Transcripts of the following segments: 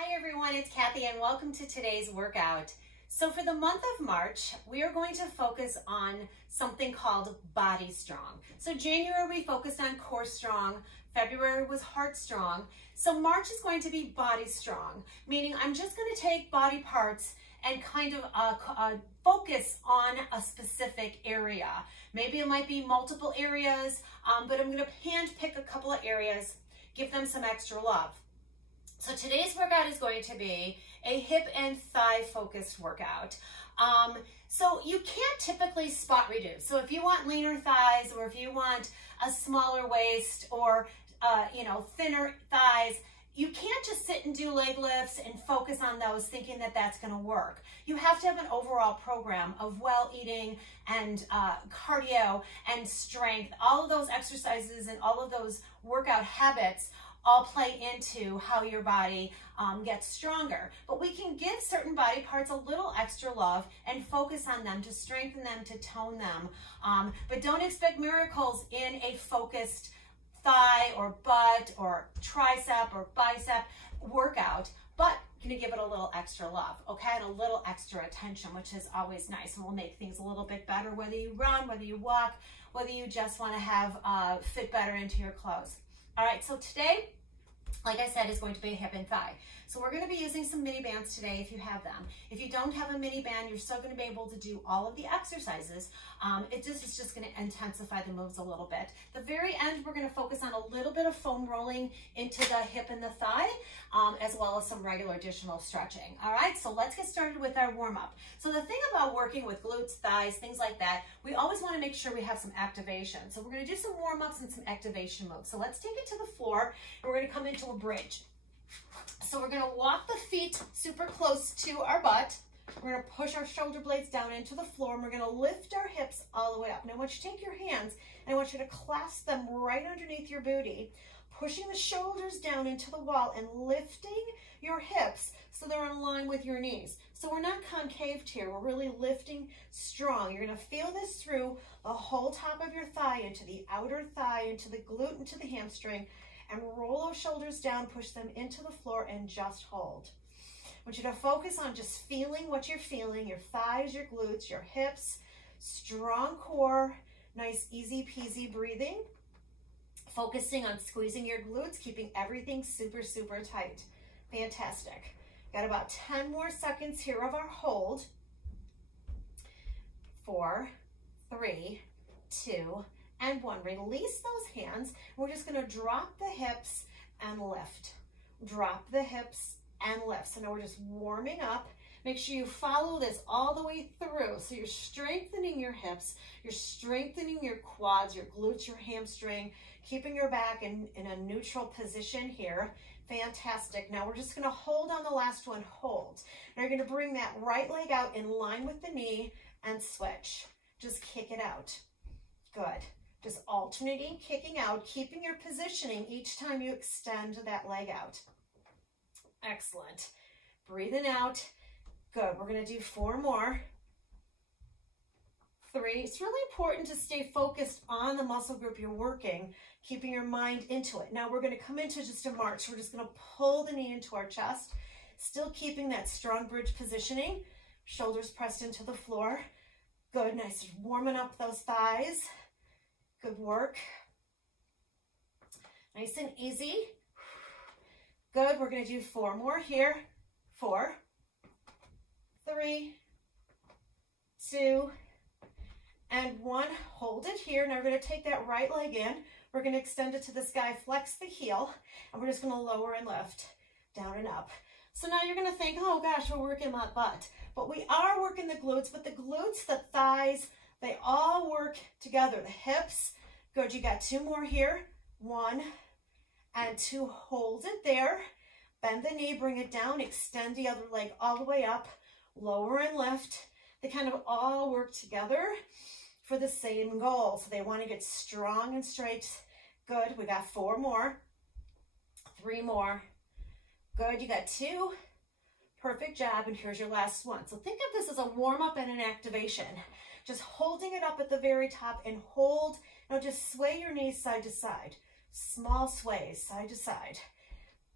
Hi everyone, it's Kathy and welcome to today's workout. So for the month of March, we are going to focus on something called Body Strong. So January we focused on Core Strong, February was Heart Strong. So March is going to be Body Strong, meaning I'm just going to take body parts and kind of focus on a specific area. Maybe it might be multiple areas, but I'm going to hand pick a couple of areas, give them some extra love. So today's workout is going to be a hip and thigh focused workout. So you can't typically spot reduce. So if you want leaner thighs, or if you want a smaller waist, or thinner thighs, you can't just sit and do leg lifts and focus on those thinking that that's going to work. You have to have an overall program of well eating and cardio and strength. All of those exercises and all of those workout habits all play into how your body gets stronger. But we can give certain body parts a little extra love and focus on them to strengthen them, to tone them. But don't expect miracles in a focused thigh or butt or tricep or bicep workout, but you're gonna give it a little extra love, okay? And a little extra attention, which is always nice and will make things a little bit better, whether you run, whether you walk, whether you just wanna have fit better into your clothes. All right, so today, like I said, is going to be a hip and thigh. So we're going to be using some mini bands today if you have them. If you don't have a mini band, you're still going to be able to do all of the exercises. It's just going to intensify the moves a little bit. The very end, we're going to focus on a little bit of foam rolling into the hip and the thigh, as well as some regular additional stretching. All right, so let's get started with our warm-up. So the thing about working with glutes, thighs, things like that, we always want to make sure we have some activation. So we're going to do some warm-ups and some activation moves. So let's take it to the floor, and we're going to come into a bridge. So we're going to walk the feet super close to our butt. We're going to push our shoulder blades down into the floor, and we're going to lift our hips all the way up. Now I want you to take your hands, and I want you to clasp them right underneath your booty, pushing the shoulders down into the wall and lifting your hips so they're in line with your knees. So we're not concaved here. We're really lifting strong. You're going to feel this through the whole top of your thigh, into the outer thigh, into the glute, into the hamstring, and roll those shoulders down, push them into the floor, and just hold. I want you to focus on just feeling what you're feeling, your thighs, your glutes, your hips, strong core, nice easy peasy breathing, focusing on squeezing your glutes, keeping everything super, super tight. Fantastic. Got about 10 more seconds here of our hold. 4, 3, 2, and 1. Release those hands. We're just going to drop the hips and lift. Drop the hips and lift. So now we're just warming up. Make sure you follow this all the way through. So you're strengthening your hips, you're strengthening your quads, your glutes, your hamstring, keeping your back in a neutral position here. Fantastic. Now we're just going to hold on the last one. Hold. Now you're going to bring that right leg out in line with the knee and switch. Just kick it out. Good. Just alternating, kicking out, keeping your positioning each time you extend that leg out. Excellent. Breathing out. Good. We're going to do 4 more. 3. It's really important to stay focused on the muscle group you're working, keeping your mind into it. Now we're going to come into just a march. We're just going to pull the knee into our chest, still keeping that strong bridge positioning, shoulders pressed into the floor. Good. Nice. Warming up those thighs. Good work. Nice and easy. Good. We're going to do 4 more here. 4, 3, 2, and 1. Hold it here. Now we're going to take that right leg in. We're going to extend it to the sky, flex the heel, and we're just going to lower and lift, down and up. So now you're going to think, oh gosh, we're working my butt. But we are working the glutes, but the glutes, the thighs, they all work together. The hips, good. You got 2 more here. 1 and 2. Hold it there. Bend the knee, bring it down, extend the other leg all the way up, lower and lift. They kind of all work together for the same goal. So they want to get strong and straight. Good. We got 4 more. 3 more. Good. You got 2. Perfect job. And here's your last one. So think of this as a warm-up and an activation. Just holding it up at the very top and hold. Now just sway your knees side to side. Small sways side to side.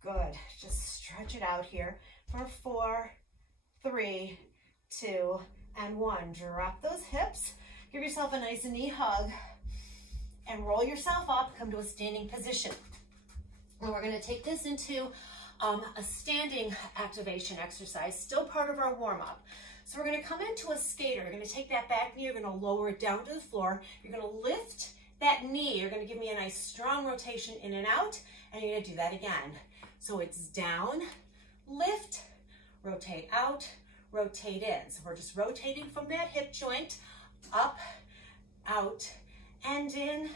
Good. Just stretch it out here for 4, 3, 2, and 1. Drop those hips. Give yourself a nice knee hug and roll yourself up. Come to a standing position. And we're going to take this into a standing activation exercise, still part of our warm-up. So we're going to come into a skater. You're going to take that back knee. You're going to lower it down to the floor. You're going to lift that knee. You're going to give me a nice strong rotation in and out. And you're going to do that again. So it's down, lift, rotate out, rotate in. So we're just rotating from that hip joint, up, out, and in.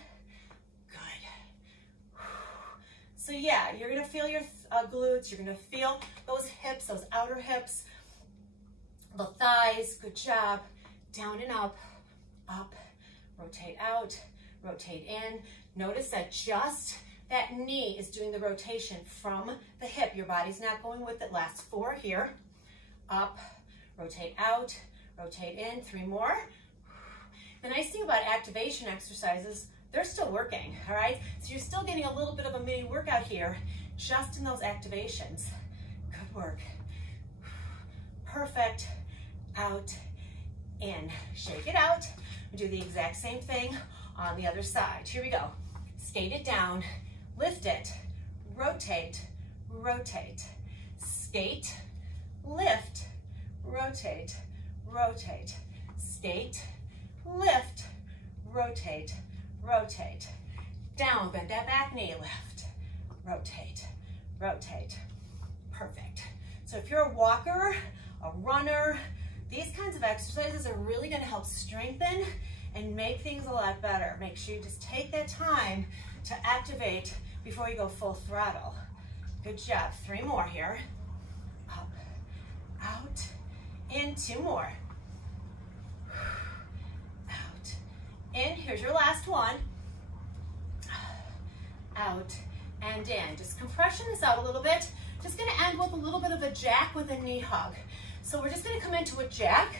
Good. So yeah, you're gonna feel your glutes, you're gonna feel those hips, those outer hips, the thighs, good job. Down and up, rotate out, rotate in. Notice that just that knee is doing the rotation from the hip. Your body's not going with it. Last 4 here. Up, rotate out, rotate in. 3 more. The nice thing about activation exercises, they're still working, all right? So you're still getting a little bit of a mini workout here, just in those activations. Good work. Perfect. Out, in. Shake it out. We do the exact same thing on the other side. Here we go. Skate it down. Lift it, rotate, rotate, skate, lift, rotate, rotate, skate, lift, rotate, rotate, down, bend that back knee, lift, rotate, rotate, perfect. So if you're a walker, a runner, these kinds of exercises are really gonna help strengthen and make things a lot better. Make sure you just take that time to activate before you go full throttle. Good job. 3 more here. Up, out, in. 2 more. Out, in. Here's your last one. Out and in. Just compression this out a little bit. Just gonna end with a little bit of a jack with a knee hug. So we're just gonna come into a jack,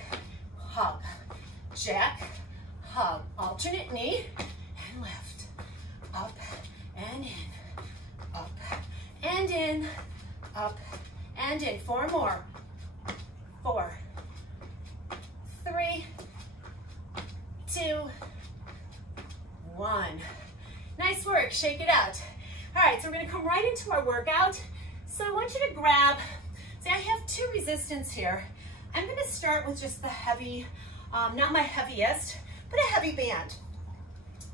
hug, jack, hug. Alternate knee and lift. Up and in. Up and in, up and in. 4 more. 4, 3, 2, 1. Nice work, shake it out. All right, so we're gonna come right into our workout. So I want you to grab, see I have 2 resistance here. I'm gonna start with just the heavy, not my heaviest, but a heavy band.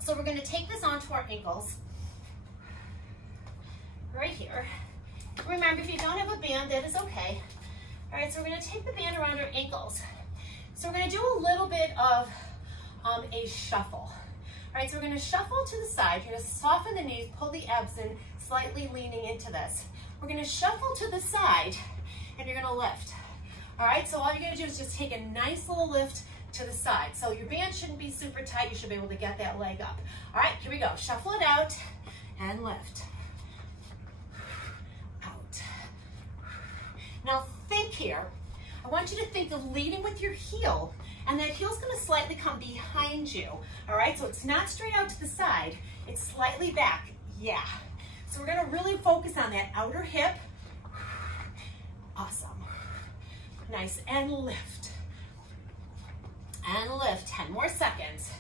So we're gonna take this onto our ankles. Right here. Remember, if you don't have a band, that is okay. All right, so we're gonna take the band around our ankles. So we're gonna do a little bit of a shuffle. All right, so we're gonna shuffle to the side. You're gonna soften the knees, pull the abs in, slightly leaning into this. We're gonna shuffle to the side, and you're gonna lift. All right, so all you're gonna do is just take a nice little lift to the side. So your band shouldn't be super tight. You should be able to get that leg up. All right, here we go. Shuffle it out and lift. Now think here, I want you to think of leading with your heel, and that heel's gonna slightly come behind you, all right? So it's not straight out to the side, it's slightly back, yeah. So we're gonna really focus on that outer hip. Awesome. Nice, and lift. And lift, 10 more seconds.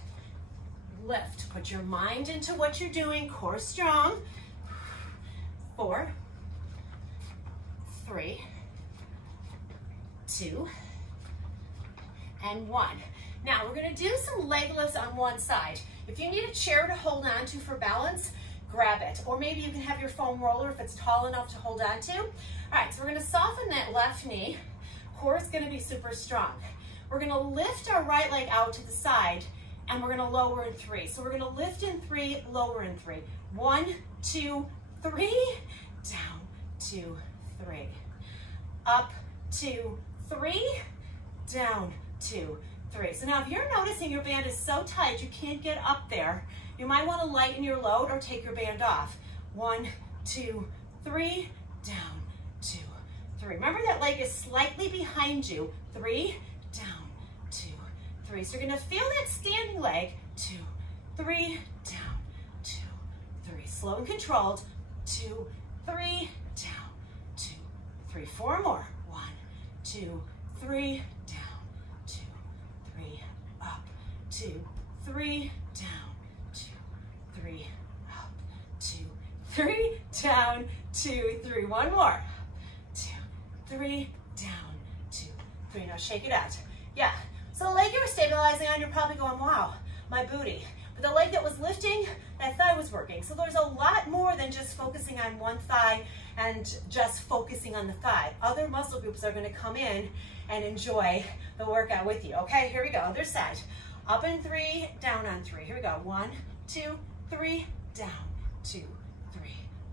Lift, put your mind into what you're doing, core strong. 4, 3, 2, and 1. Now we're gonna do some leg lifts on one side. If you need a chair to hold on to for balance, grab it. Or maybe you can have your foam roller if it's tall enough to hold on to. All right, so we're gonna soften that left knee. Core is gonna be super strong. We're gonna lift our right leg out to the side, and we're gonna lower in 3. So we're gonna lift in 3, lower in 3. 1, 2, 3, down, 2, 3. Up, 2, 3, down, 2, 3. So now if you're noticing your band is so tight you can't get up there, you might want to lighten your load or take your band off. 1, 2, 3, down, 2, 3. Remember that leg is slightly behind you. 3, down, 2, 3. So you're going to feel that standing leg. 2, 3, down, 2, 3. Slow and controlled. 2, 3, down, 3, 4 more. 1, 2, 3, down, 2, 3, up, 2, 3, down, 2, 3, up, 2, 3, down, 2, 3. One more. 2, 3, down, 2, 3. Now shake it out. Yeah. So the leg you were stabilizing on, you're probably going, wow, my booty. But the leg that was lifting, that thigh was working. So there's a lot more than just focusing on one thigh and just focusing on the thigh. Other muscle groups are going to come in and enjoy the workout with you. Okay, here we go. Other side. Up and 3, down on 3. Here we go. 1, 2, 3, down, 2, 3,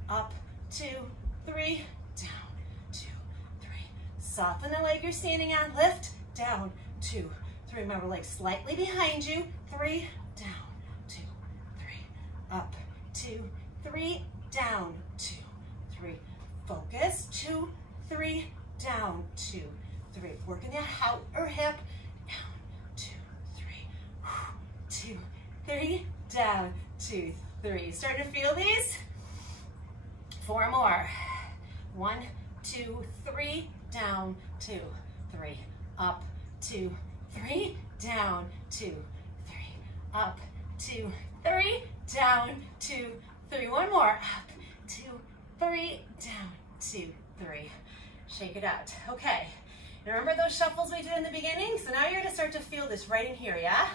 up, 2, 3, down, 2, 3. Soften the leg you're standing on. Lift, down, 2, 3. Remember, leg slightly behind you. 3, down, 2, 3, up, 2, 3, down, 2, 3. Focus, 2, 3, down, 2, 3. Working that outer hip, down, 2, 3, 2, 3, down, 2, 3. Starting to feel these? 4 more. 1, 2, 3, down, 2, 3, up, 2, 3, down, 2, 3, up, 2, 3, down, 2, 3. One more. Up, 2, 3, down, 2, 3. Shake it out. Okay. Now remember those shuffles we did in the beginning? So now you're going to start to feel this right in here, yeah?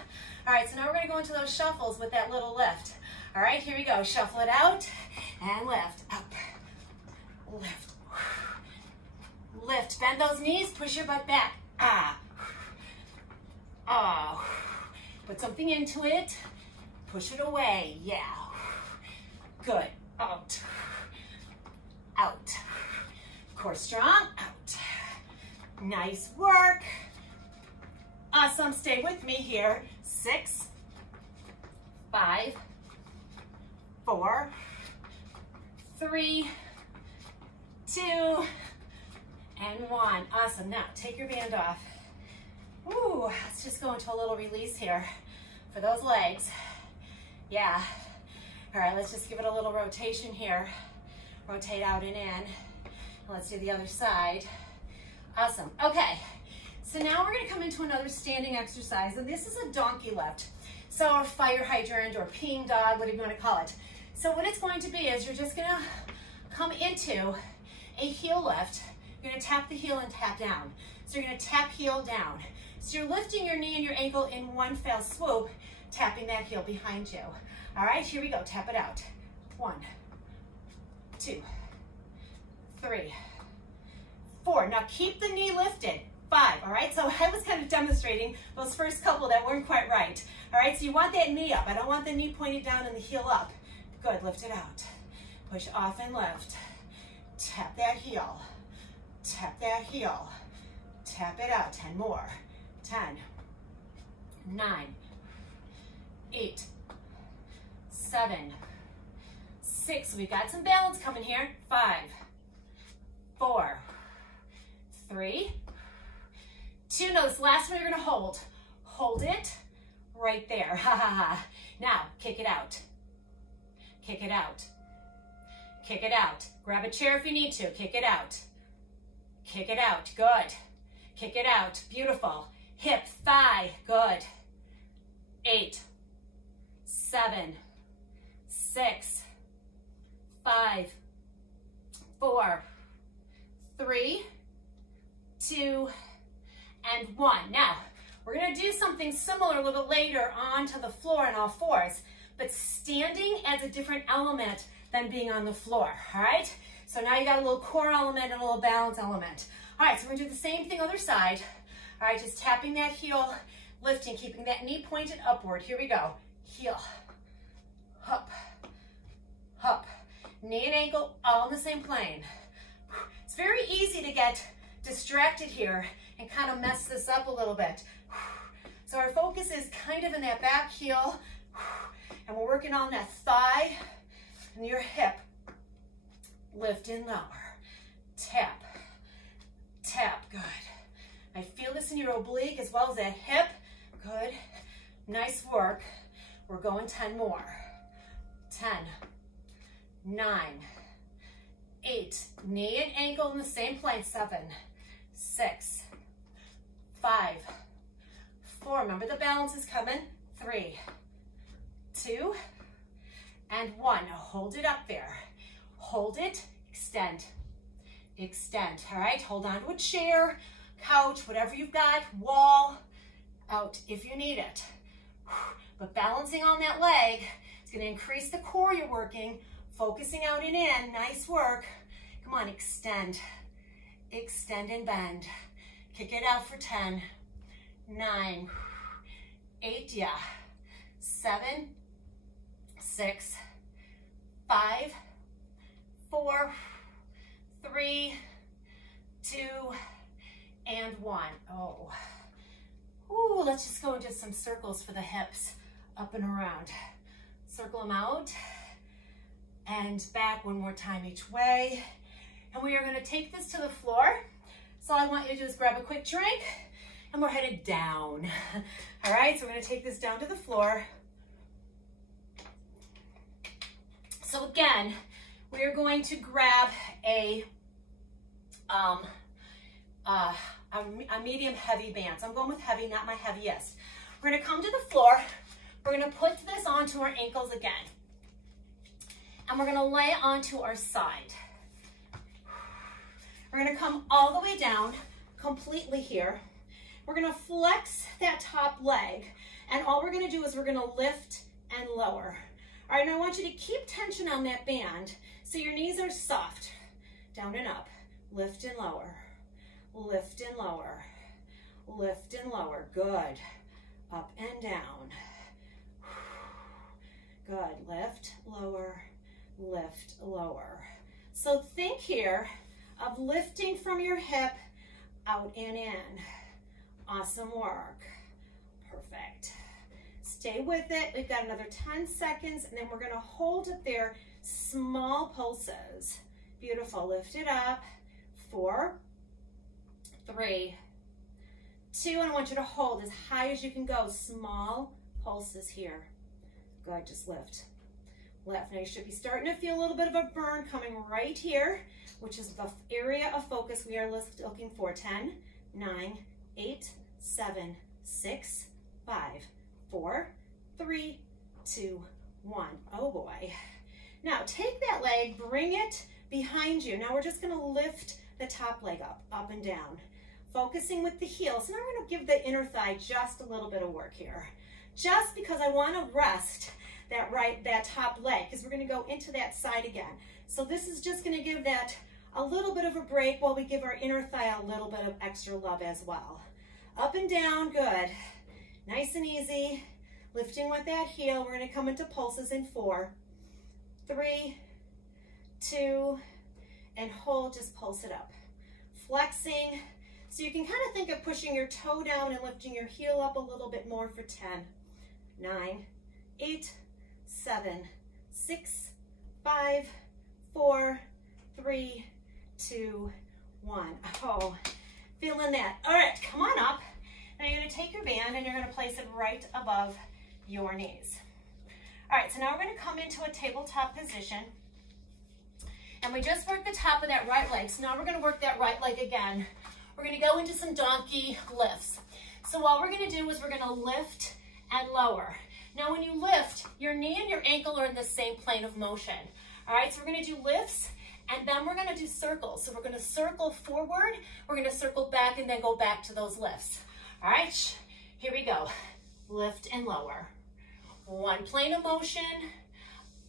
All right, so now we're going to go into those shuffles with that little lift. All right, here we go. Shuffle it out and lift. Up, lift, lift. Bend those knees, push your butt back. Ah, oh. Put something into it. Push it away. Yeah. Good. Out. Out. Core strong. Out. Nice work. Awesome. Stay with me here. 6, 5, 4, 3, 2, and 1. Awesome. Now take your band off. Ooh, let's just go into a little release here for those legs. Yeah. All right, let's just give it a little rotation here. Rotate out and in. Let's do the other side. Awesome. Okay. So now we're going to come into another standing exercise, and this is a donkey lift. So, or fire hydrant or peeing dog, whatever you want to call it. So what it's going to be is you're just going to come into a heel lift. You're going to tap the heel and tap down. So you're going to tap heel down. So you're lifting your knee and your ankle in one fell swoop, tapping that heel behind you. All right, here we go. Tap it out. 1, 2, 3, 4. Now keep the knee lifted. 5, all right? So I was kind of demonstrating those first couple that weren't quite right. All right, so you want that knee up. I don't want the knee pointed down and the heel up. Good, lift it out. Push off and lift. Tap that heel. Tap that heel. Tap it out. 10 more. 10, 9, 8, 7, 6. We've got some balance coming here. 5, 4, 3, 2. No, this last one you're going to hold. Hold it right there. Ha ha ha. Now, kick it out. Kick it out. Kick it out. Grab a chair if you need to. Kick it out. Kick it out. Good. Kick it out. Beautiful. Hip, thigh. Good. 8, 7, 6, 5, 4, 3, 2, and 1. Now, we're going to do something similar a little bit later onto the floor on all fours, but standing as a different element than being on the floor, all right? So now you got a little core element and a little balance element. All right, so we're going to do the same thing other side. All right, just tapping that heel, lifting, keeping that knee pointed upward. Here we go. Heel, up, up. Knee and ankle all in the same plane. It's very easy to get distracted here and kind of mess this up a little bit. So our focus is kind of in that back heel, and we're working on that thigh and your hip. Lift and lower. Tap, tap, good. I feel this in your oblique as well as that hip. Good, nice work. We're going 10 more. 10, 9, 8, knee and ankle in the same plane, 7, 6, 5, 4, remember the balance is coming, 3, 2, and 1. Now hold it up there. Hold it, extend, extend. All right, hold on to a chair, couch, whatever you've got, wall, out if you need it. But balancing on that leg is going to increase the core you're working, focusing out and in. Nice work. Come on, extend, extend and bend. Kick it out for 10, 9, 8, yeah, 7, 6, 5, 4, 3, 2, and 1. Oh. Ooh, let's just go into some circles for the hips, up and around. Circle them out and back one more time each way. And we are going to take this to the floor. So all I want you to do is grab a quick drink and we're headed down. All right, so we're going to take this down to the floor. So again, we are going to grab a medium heavy band. So I'm going with heavy, not my heaviest. We're going to come to the floor. We're going to put this onto our ankles again. And we're going to lay it onto our side. We're going to come all the way down completely here. We're going to flex that top leg. And all we're going to do is we're going to lift and lower. All right, now I want you to keep tension on that band so your knees are soft. Down and up. Lift and lower. Lift and lower. Lift and lower. Good. Up and down. Good. Lift, lower, lift, lower. So think here of lifting from your hip out and in. Awesome work. Perfect. Stay with it. We've got another 10 seconds, and then we're going to hold it there. Small pulses. Beautiful. Lift it up. 4, 3, 2, and I want you to hold as high as you can go. Small pulses here. Good, just lift. Lift. Now you should be starting to feel a little bit of a burn coming right here, which is the area of focus we are looking for. 10, 9, 8, 7, 6, 5, 4, 3, 2, 1. Oh boy. Now take that leg, bring it behind you. Now we're just going to lift the top leg up and down, focusing with the heel. So now we're going to give the inner thigh just a little bit of work here, just because I want to rest that top leg, because we're going to go into that side again. So this is just going to give that a little bit of a break while we give our inner thigh a little bit of extra love as well. Up and down, good. Nice and easy. Lifting with that heel. We're going to come into pulses in 4, 3, 2, and hold, just pulse it up. Flexing. So you can kind of think of pushing your toe down and lifting your heel up a little bit more for 10, 9, 8, 7, 6, 5, 4, 3, 2, 1. Oh, feeling that. All right, come on up. Now you're going to take your band and you're going to place it right above your knees. All right, so now we're going to come into a tabletop position. And we just worked the top of that right leg. So now we're going to work that right leg again. We're going to go into some donkey lifts. So what we're going to do is we're going to lift and lower. Now when you lift, your knee and your ankle are in the same plane of motion. All right, so we're going to do lifts, and then we're going to do circles. So we're going to circle forward, we're going to circle back, and then go back to those lifts. All right, here we go. Lift and lower. One plane of motion,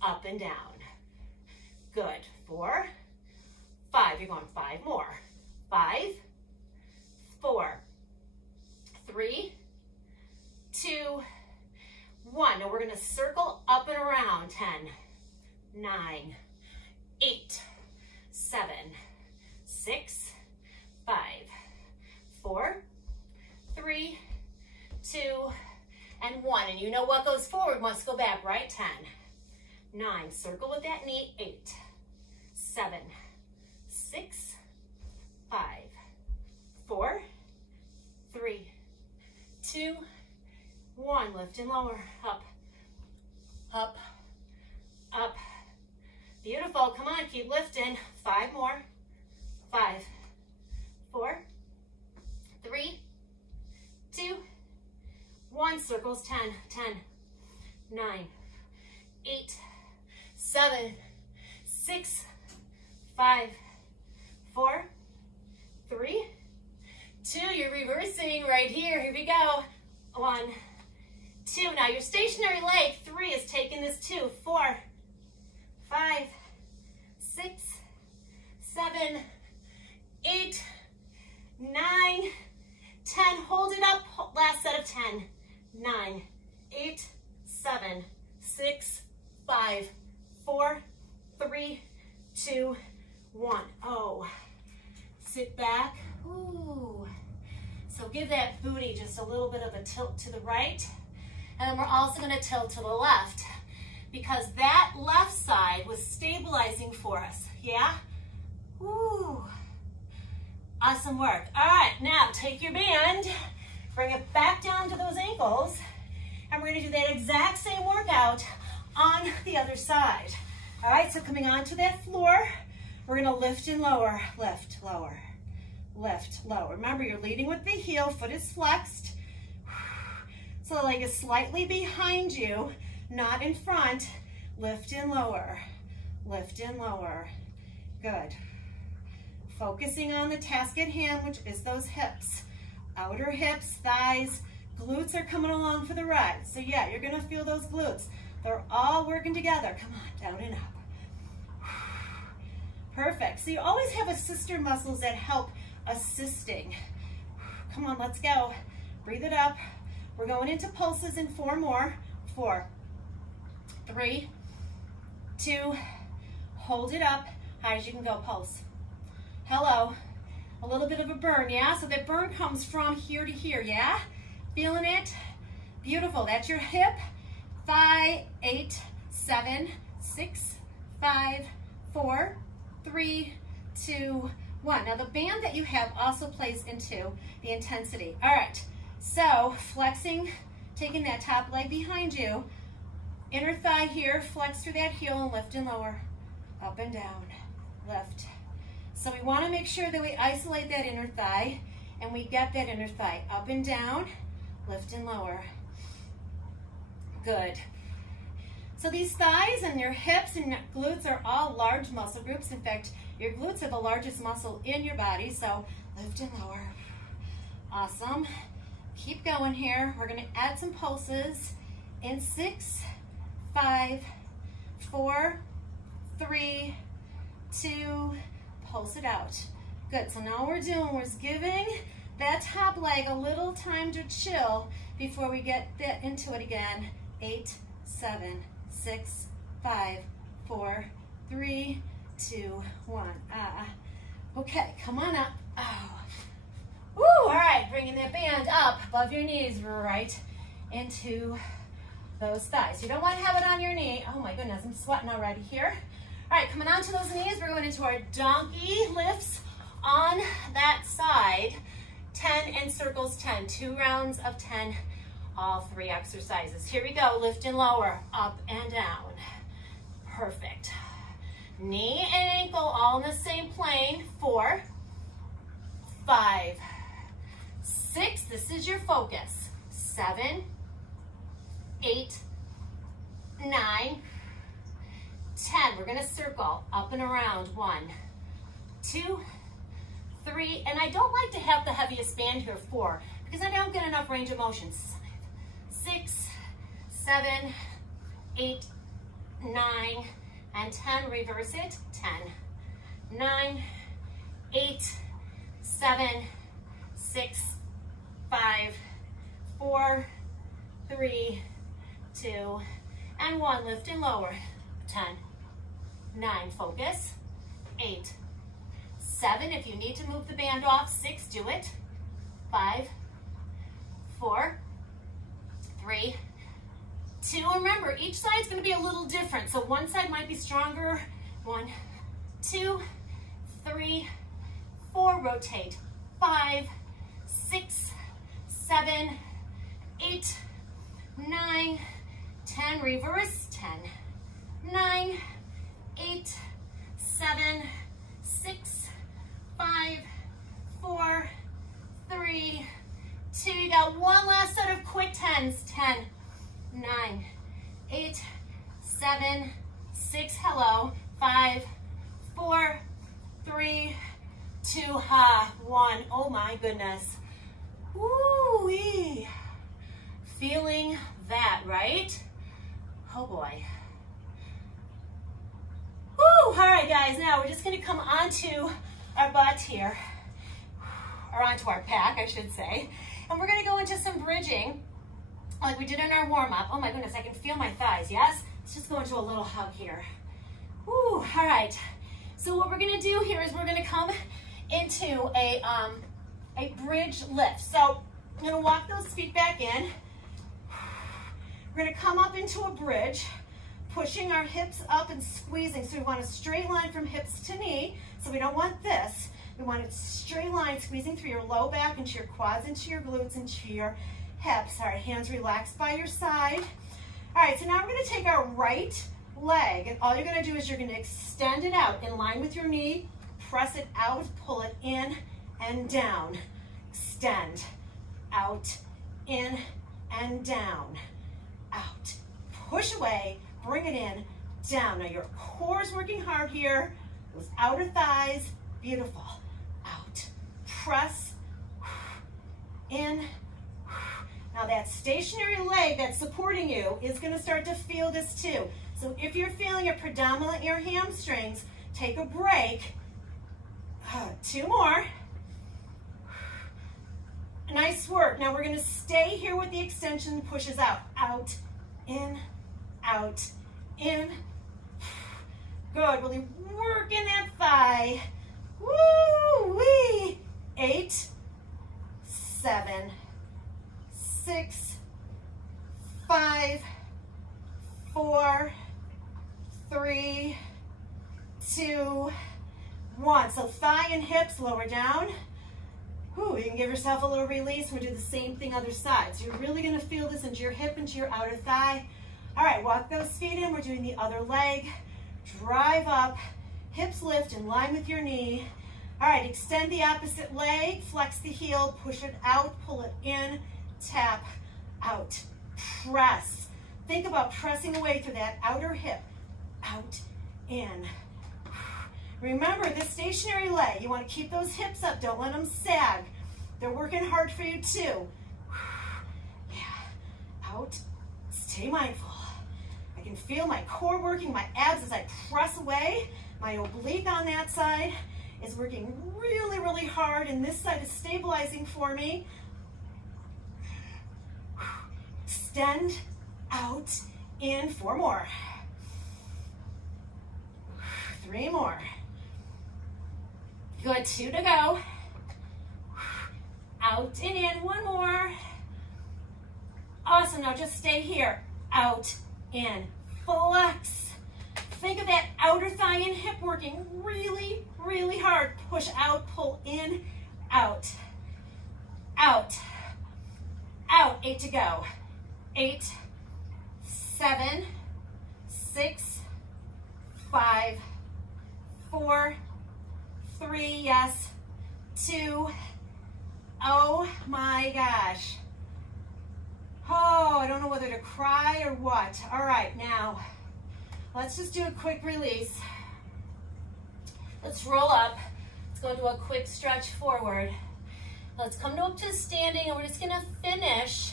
up and down. Good. 4, 5. You're going 5 more. 5, 4, 3, 2, 1. Now we're going to circle up and around. 10, 9, 8, 7, 6, 5, 4, 3, 2, and 1. And you know what goes forward must go back, right? 10, 9. Circle with that knee. 8, 7, 6, 5, 4, 3, 2, 1. Lift and lower. Up, up, up. Beautiful. Come on, keep lifting. 5 more. 5, 4, 3, 2, 1. Circles. 10, 10, 9, 8, 7, 6, 5, 4, 3, 2. You're reversing right here. Here we go. 1, 2. Now your stationary leg. 3 is taking this 2. 4, 5, 6, 7, 8, 9, 10. Hold it up. Last set of 10. 9, 8, 7, 6, 5, 4, 3, 2, 1. Oh, sit back. Ooh. So give that booty just a little bit of a tilt to the right. And then we're also going to tilt to the left, because that left side was stabilizing for us. Yeah? Woo. Awesome work. All right, now take your band, bring it back down to those ankles, and we're going to do that exact same workout on the other side. All right, so coming onto that floor, we're going to lift and lower. Lift, lower, lift, lower. Remember, you're leading with the heel, foot is flexed. So the leg is slightly behind you, not in front. Lift and lower, lift and lower. Good. Focusing on the task at hand, which is those hips. Outer hips, thighs, glutes are coming along for the ride. So yeah, you're gonna feel those glutes. They're all working together. Come on, down and up. Perfect. So you always have sister muscles that help assisting. Come on, let's go. Breathe it up. We're going into pulses in 4 more. 4, 3, 2, hold it up. High as you can go, pulse. Hello. A little bit of a burn, yeah? So that burn comes from here to here, yeah? Feeling it? Beautiful. That's your hip. 5, 8, 7, 6, 5, 4, 3, 2, 1. Now the band that you have also plays into the intensity. All right. So flexing, taking that top leg behind you, inner thigh here, flex through that heel and lift and lower, up and down, lift. So we want to make sure that we isolate that inner thigh and we get that inner thigh up and down, lift and lower. Good. So these thighs and your hips and your glutes are all large muscle groups. In fact, your glutes are the largest muscle in your body, so lift and lower. Awesome. Keep going here. We're going to add some pulses in 6, 5, 4, 3, 2, pulse it out. Good. So now we're giving that top leg a little time to chill before we get into it again. 8, 7, 6, 5, 4, 3, 2, 1. Okay, come on up. Oh. Woo, all right, bringing that band up above your knees, right into those thighs. You don't want to have it on your knee. Oh my goodness, I'm sweating already here. All right, coming onto those knees, we're going into our donkey lifts on that side. 10 and circles 10, 2 rounds of 10, all 3 exercises. Here we go, lift and lower, up and down. Perfect. Knee and ankle all in the same plane. 4, 5, 6, this is your focus. 7, 8, 9, 10. We're going to circle up and around. 1, 2, 3, and I don't like to have the heaviest band here. 4, because I don't get enough range of motion. 5, 6, 7, 8, 9, and 10. Reverse it. 10, 9, 8, 7, 6, 5, 4, 3, 2, and 1. Lift and lower. 10, 9, focus. 8, 7, if you need to move the band off. 6, do it. 5, 4, 3, 2. Remember, each side's going to be a little different, so one side might be stronger. 1, 2, 3, 4, rotate. 5, 6, 7, 8, 9, 10, reverse. 10, 9, 8, 7, 6, 5, 4, 3, 2. You got one last set of quick 10s. 10, 9, 8, 7, 6, hello, 5, 4, 3, 2, 1. Oh my goodness. Woo-wee. Feeling that, right? Oh boy. Woo! All right, guys, now we're just gonna come onto our butt here, or onto our back, I should say, and we're gonna go into some bridging, like we did in our warm-up. Oh my goodness, I can feel my thighs, yes? Let's just go into a little hug here. Woo, all right. So what we're gonna do here is we're gonna come into a bridge lift. So I'm gonna walk those feet back in. We're gonna come up into a bridge, pushing our hips up and squeezing. So we want a straight line from hips to knee. So we don't want this. We want a straight line squeezing through your low back, into your quads, into your glutes, into your hips. All right, hands relaxed by your side. All right, so now we're gonna take our right leg, and all you're gonna do is you're gonna extend it out in line with your knee, press it out, pull it in and down. Extend, out, in and down. Out, push away, bring it in, down. Now your core is working hard here, those outer thighs, beautiful. Out, press, in. Now that stationary leg that's supporting you is gonna start to feel this too. So if you're feeling it predominant in your hamstrings, take a break. 2 more. Nice work. Now we're gonna stay here with the extension, pushes out. Out, in, out, in. Good, really working that thigh. Woo-wee. 8, 7, 6, 5, 4, 3, 2, 1. So thigh and hips lower down. Whew, you can give yourself a little release. We'll do the same thing other side. So you're really gonna feel this into your hip, into your outer thigh. All right, walk those feet in. We're doing the other leg. Drive up, hips lift in line with your knee. All right, extend the opposite leg, flex the heel, push it out, pull it in, tap, out, press. Think about pressing away through that outer hip, out, in. Remember this stationary leg, you want to keep those hips up, don't let them sag. They're working hard for you too. Yeah, out, stay mindful. I can feel my core working, my abs as I press away. My oblique on that side is working really, really hard, and this side is stabilizing for me. Extend, out, in. 4 more. 3 more. Good, 2 to go. Out and in, 1 more. Awesome, now just stay here. Out, in, flex. Think of that outer thigh and hip working really, really hard. Push out, pull in, out, out, out. 8 to go. 8, 7, 6, 5, 4, 3, yes, 2. Oh my gosh. Oh, I don't know whether to cry or what. All right, now let's just do a quick release. Let's roll up. Let's go into a quick stretch forward. Let's come up to standing, and we're just gonna finish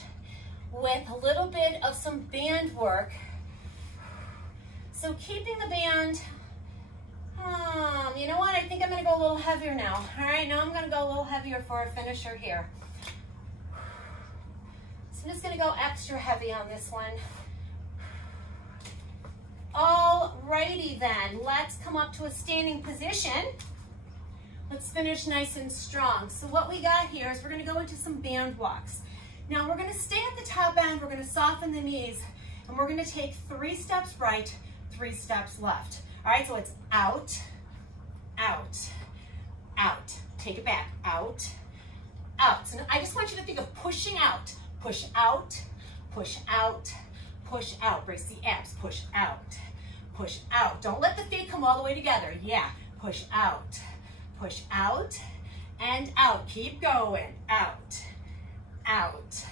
with a little bit of some band work. So keeping the band, you know what? I think I'm gonna go a little heavier now. All right, now I'm gonna go a little heavier for a finisher here. So I'm just gonna go extra heavy on this one. Alrighty then, let's come up to a standing position. Let's finish nice and strong. So what we got here is we're gonna go into some band walks. Now we're gonna stay at the top end, we're gonna soften the knees, and we're gonna take 3 steps right, 3 steps left. All right, so it's out, out, out. Take it back, out, out. So I just want you to think of pushing out. Push out, push out, push out. Brace the abs, push out, push out. Don't let the feet come all the way together. Yeah, push out, and out. Keep going, out, out,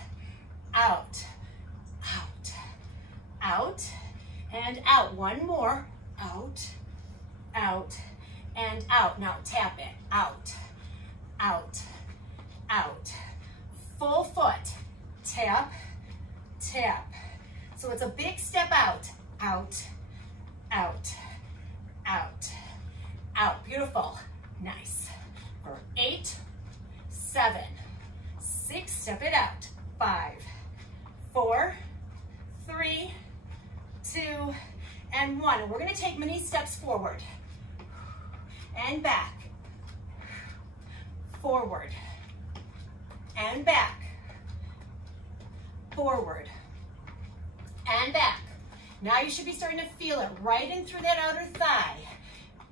out, out, out, and out. One more, out, out, and out. Now tap it, out, out, out. Full foot, tap, tap. So it's a big step out, out, out, out, out. Beautiful, nice. For 8, 7, 6, step it out. 5, 4, 3, 2, and 1. And we're gonna take many steps forward and back, forward and back, forward and back. Now you should be starting to feel it right in through that outer thigh.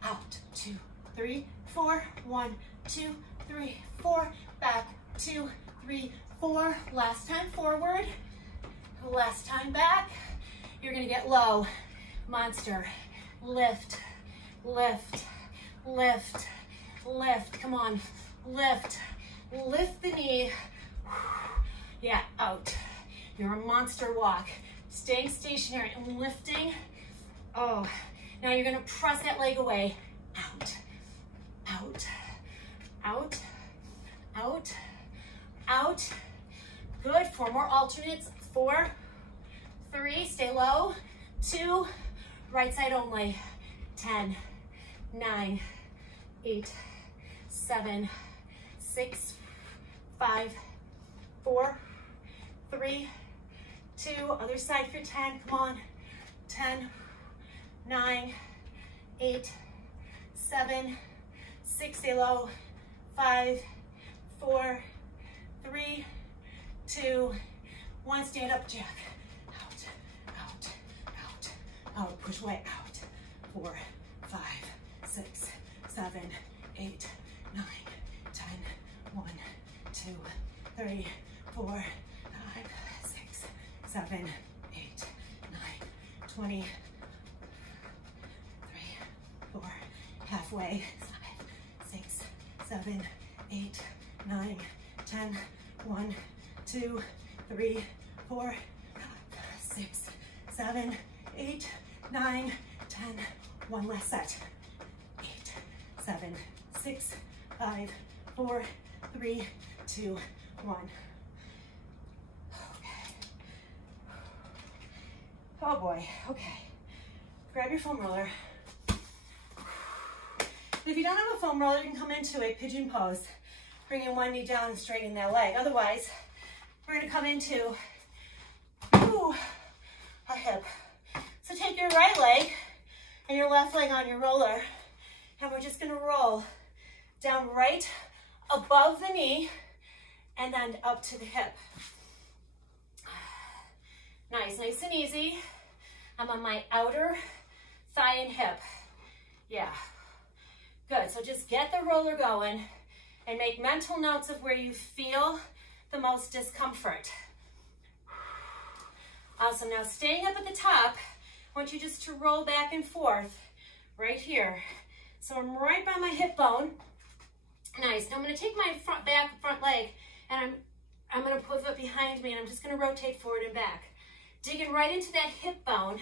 Out, 2, 3, 4, 1, 2, 3, 4, back, 2, 3, 4. Last time forward, last time back. You're gonna get low, monster, lift, lift, lift, lift. Come on, lift, lift the knee. Yeah, out. You're a monster walk. Staying stationary and lifting. Oh, now you're gonna press that leg away. Out, out, out, out, out. Good, 4 more alternates. 4, 3, stay low. 2, right side only. 10, 9, 8, 7, 6, 5, 4, 3, 2, other side for 10, come on. 10, 9, 8, 7, 6, stay low. 5, 4, 3, 2, 1, stand up, jack. Out, out, out, out, push away, out. 4, 5, 6, 7, 8, 9, 10, 1, 2, 3, 4, 5, 6, 7, 8, 9, 20, 3, 4, halfway, 5, 6, 7, 8, 9, 10, 1, 2, 3, 4, 5, 6, 7, 8, 9, 10, 1 last set. 8, 7, 6, 5, 4, 3, 2, 1. Okay. Oh boy, okay. Grab your foam roller. If you don't have a foam roller, you can come into a pigeon pose, bringing one knee down and straightening that leg. Otherwise, we're gonna come into a hip. So take your right leg and your left leg on your roller, and we're just gonna roll down right above the knee and then up to the hip. Nice, nice and easy. I'm on my outer thigh and hip. Yeah, good. So just get the roller going and make mental notes of where you feel the most discomfort. Awesome, now staying up at the top, I want you just to roll back and forth right here. So I'm right by my hip bone. Nice, now I'm gonna take my front leg, and I'm gonna pivot behind me, and I'm just gonna rotate forward and back. Digging right into that hip bone,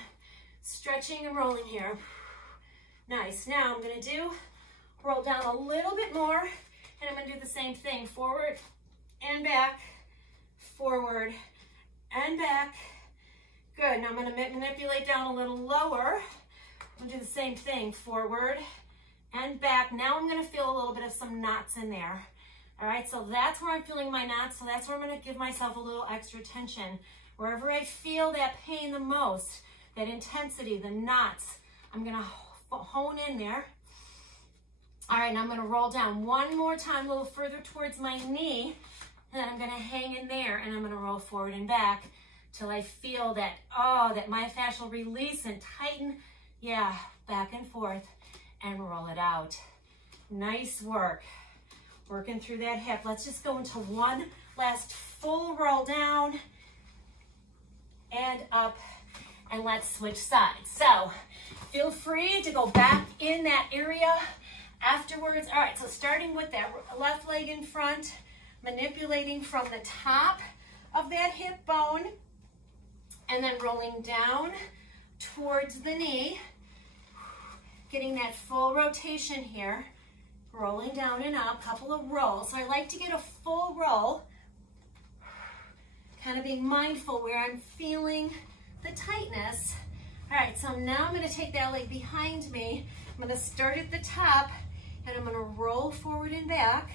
stretching and rolling here. Nice, now I'm gonna roll down a little bit more, and I'm gonna do the same thing, forward and back, forward and back. Good, now I'm gonna manipulate down a little lower. I'm gonna do the same thing, forward and back. Now I'm gonna feel a little bit of some knots in there. All right, so that's where I'm feeling my knots, so that's where I'm gonna give myself a little extra tension. Wherever I feel that pain the most, that intensity, the knots, I'm gonna hone in there. All right, now I'm gonna roll down one more time, a little further towards my knee, and then I'm gonna hang in there, and I'm gonna roll forward and back till I feel that, that myofascial release and tighten. Yeah, back and forth, and roll it out. Nice work. Working through that hip. Let's just go into one last full roll down and up and let's switch sides. So feel free to go back in that area afterwards. All right, so starting with that left leg in front, manipulating from the top of that hip bone, and then rolling down towards the knee, getting that full rotation here, rolling down and up, couple of rolls. So I like to get a full roll, kind of being mindful where I'm feeling the tightness. All right, so now I'm gonna take that leg behind me. I'm gonna start at the top, and I'm gonna roll forward and back,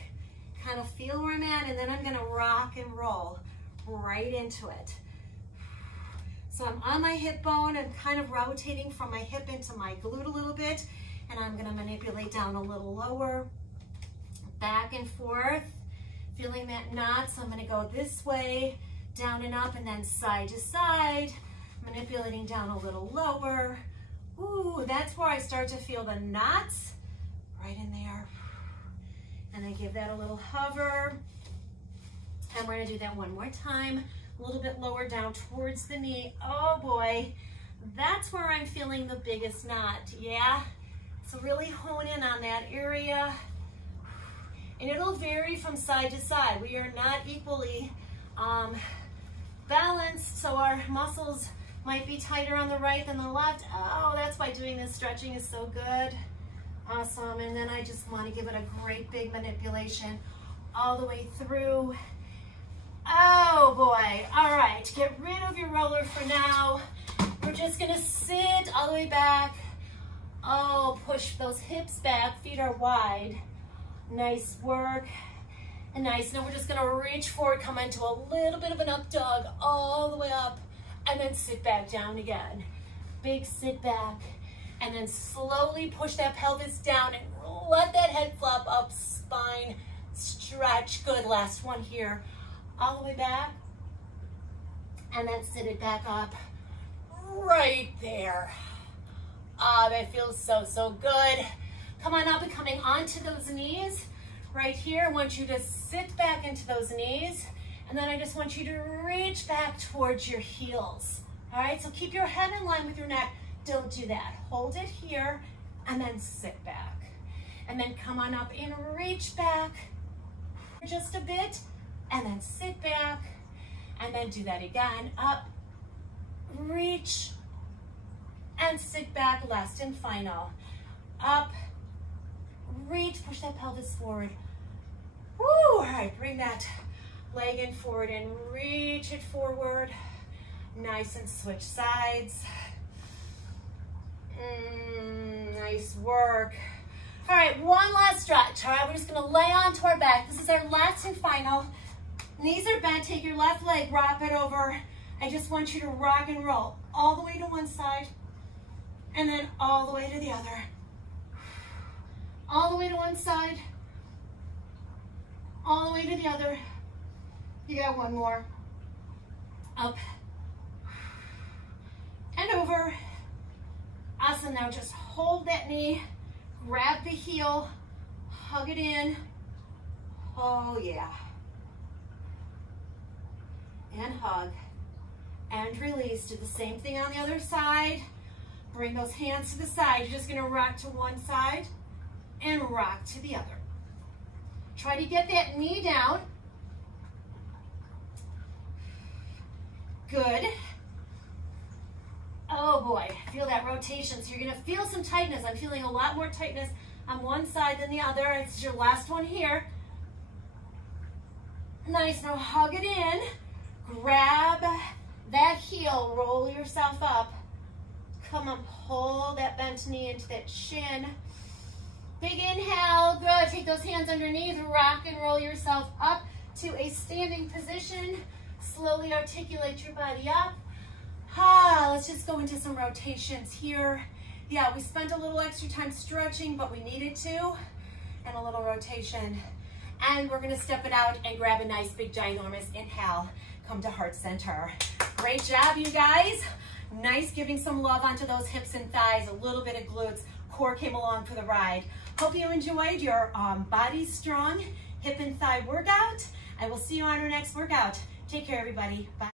kind of feel where I'm at, and then I'm gonna rock and roll right into it. So I'm on my hip bone, I'm kind of rotating from my hip into my glute a little bit, and I'm gonna manipulate down a little lower, back and forth, feeling that knot. So I'm gonna go this way, down and up, and then side to side, manipulating down a little lower. Ooh, that's where I start to feel the knots, right in there. And then give that a little hover. And we're gonna do that one more time. A little bit lower down towards the knee. Oh boy, that's where I'm feeling the biggest knot, yeah? So really hone in on that area. And it'll vary from side to side. We are not equally balanced, so our muscles might be tighter on the right than the left. Oh, that's why doing this stretching is so good. Awesome, and then I just want to give it a great big manipulation all the way through. Oh boy, all right, get rid of your roller for now. We're just gonna sit all the way back. Oh, push those hips back, feet are wide. Nice work, and nice. Now we're just gonna reach forward, come into a little bit of an up dog, all the way up, and then sit back down again. Big sit back, and then slowly push that pelvis down and let that head flop up, spine stretch. Good, last one here. All the way back, and then sit it back up right there. Ah, that feels so, so good. Come on up and coming onto those knees right here. I want you to sit back into those knees, and then I just want you to reach back towards your heels. All right, so keep your head in line with your neck. Don't do that. Hold it here, and then sit back. And then come on up and reach back just a bit, and then sit back, and then do that again. Up, reach, and sit back, last and final. Up, reach, push that pelvis forward. Woo, all right, bring that leg in forward and reach it forward. Nice, and switch sides. Nice work. All right, one last stretch. All right, we're just gonna lay onto our back. This is our last and final. Knees are bent, take your left leg, wrap it over. I just want you to rock and roll all the way to one side, and then all the way to the other. All the way to one side, all the way to the other. You got one more. Up and over. Awesome, now just hold that knee, grab the heel, hug it in. Oh yeah. And hug, and release. Do the same thing on the other side. Bring those hands to the side. You're just gonna rock to one side and rock to the other. Try to get that knee down. Good. Oh boy, feel that rotation. So you're gonna feel some tightness. I'm feeling a lot more tightness on one side than the other. It's your last one here. Nice, now hug it in. Grab that heel, roll yourself up. Come on, pull that bent knee into that shin. Big inhale, good. Take those hands underneath, rock and roll yourself up to a standing position. Slowly articulate your body up. Let's just go into some rotations here. Yeah, we spent a little extra time stretching, but we needed to, and a little rotation. And we're gonna step it out and grab a nice big ginormous inhale. Come to heart center. Great job, you guys. Nice giving some love onto those hips and thighs, a little bit of glutes. Core came along for the ride. Hope you enjoyed your Body Strong hip and thigh workout. I will see you on our next workout. Take care, everybody. Bye.